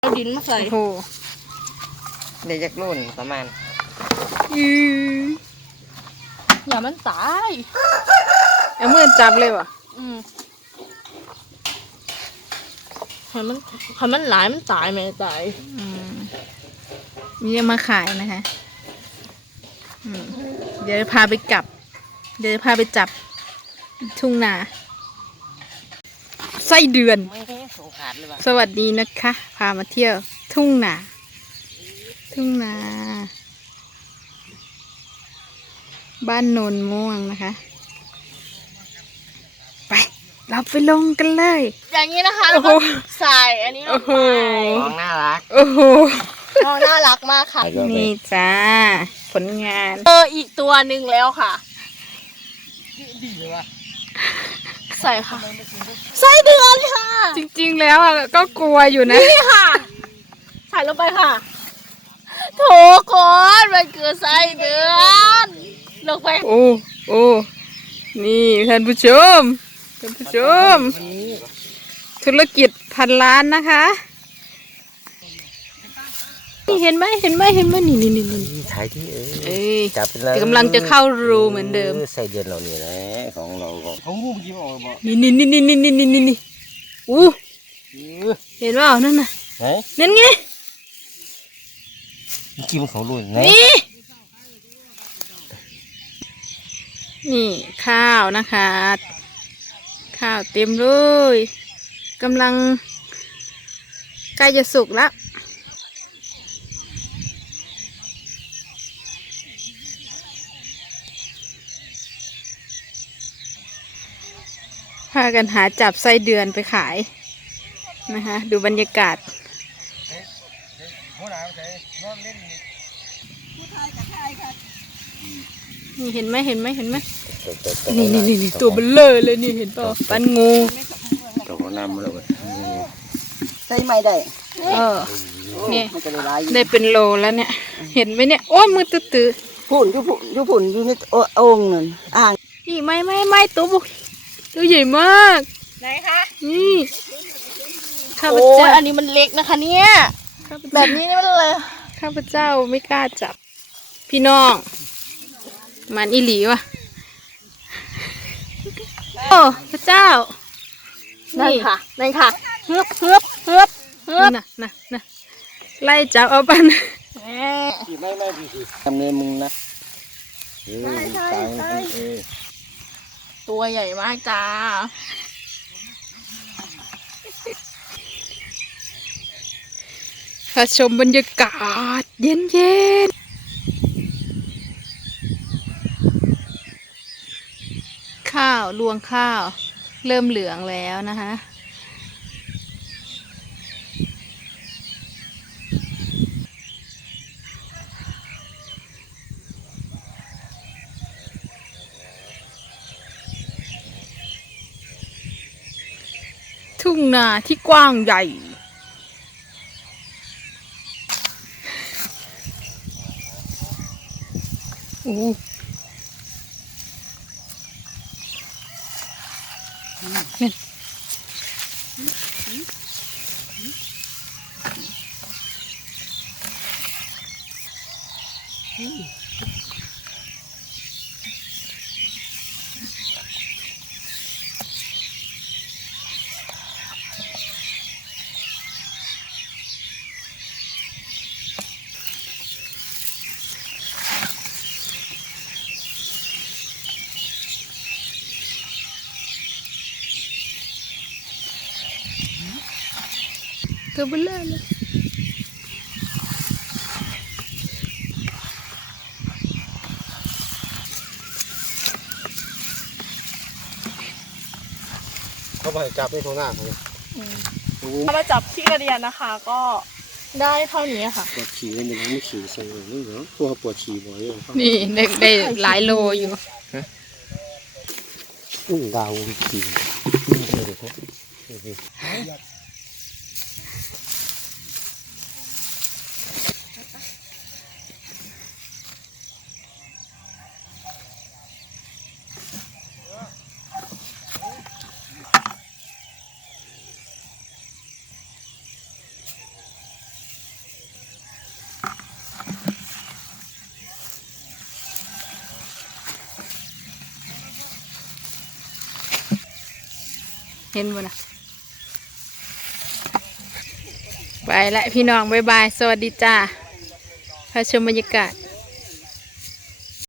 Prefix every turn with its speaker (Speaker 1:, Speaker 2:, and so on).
Speaker 1: เอาดินมาใส่
Speaker 2: โอ้โห
Speaker 3: เดี๋ยวจะรุ่นประมาณ
Speaker 1: อย่ามันตาย
Speaker 2: เอามือจับเลยวะ
Speaker 1: มันหลายมันตายไหมตาย
Speaker 2: มีจะมาขายนะคะเดี๋ยวพาไปจับทุ่งนาไส้เดือนสวัสดีนะคะ พามาเที่ยวทุ่งนาบ้านโนนม่วงนะคะไปเราไปลงกันเลย
Speaker 1: อย่างนี้นะคะแล้วก็ใส่อันนี้ลงไป
Speaker 3: น้องน่ารัก
Speaker 2: โอ้โห
Speaker 1: น้องน่ารักมากค่ะ
Speaker 2: นี่จ้าผลงาน
Speaker 1: อีกตัวหนึ่งแล้วค่ะใส่ค่ะใส่เดือนค่ะ
Speaker 2: จริงๆแล้วก็กลัวอยู่นะ
Speaker 1: นี่ค่ะใส่ลงไปค่ะโถก่อนมันคือใส่เดือนลงไป
Speaker 2: โอ้นี่ท่านผู้ชมธุรกิจพันล้านนะคะนี่เห็นไหมนี่
Speaker 3: ถ่ายที่
Speaker 2: จับเลยกำลังจะเข้ารูเหมือนเดิม
Speaker 3: ใส่เดือนเราเนี่ยนะของเราของงูเมื่อกี้ออกบ่
Speaker 2: นี่อู้เห็นเปล่านั่นน่ะนั่นไง
Speaker 3: เมื่อกี้มันของรู
Speaker 2: นี่ข้าวนะคะข้าวเต็มเลยกำลังใกล้จะสุกแล้วพากันหาจับไส้เดือนไปขายนะคะดูบรรยากาศนี่เห็นไหมนี่ตัวเบลเลอร์เลยนี่เห็นป่ะปันงู
Speaker 3: ตัวน้ำเลย
Speaker 1: ใส่ไม่ได้
Speaker 2: เนี่ยได้เป็นโลแล้วเนี่ยเห็นไหมเนี่ยโอ้มือตื้อ
Speaker 1: ฝุ่นอยู่ในโอ่งนั่นอ่าง
Speaker 2: นี่ไม่ตัวใหญ่มาก
Speaker 1: ไหนคะ
Speaker 2: นี่ข้าพ
Speaker 1: เจ้าอันนี้มันเล็กนะคะเนี่ยแบบนี้นี่มันเลย
Speaker 2: ข้าพเจ้าไม่กล้าจับพี่น้องมันอีหลีวะโอ้พระเจ้า
Speaker 1: นี่ค่ะเฮือบ
Speaker 2: น่ะไล่จับเอาปัน
Speaker 3: ไม่พี่ทำเนื้อมึงนะ
Speaker 1: ใช่ตัวใหญ่มากจ้า
Speaker 2: ค่ะชมบรรยากาศเย็นข้าวรวงข้าวเริ่มเหลืองแล้วนะคะทุ่งนาที่กว้างใหญ่ตัวเบลอเลย
Speaker 3: เขาไปจับในท้องหน้าเขา
Speaker 1: เอามาจับที่กระเดียนนะคะ ก็ได้เท่านี้ค่ะ
Speaker 3: ปวดฉี่เลยมันไม่ฉี่ใส่เลยเหรอตัวปวดฉี่บ่อย
Speaker 2: นี่ได้หลายโลอยู่
Speaker 3: ดาวฉี่
Speaker 2: เห็นบ่นะไปละพี่น้องบ๊ายบายสวัสดีจ้าพาชมบรรยากาศ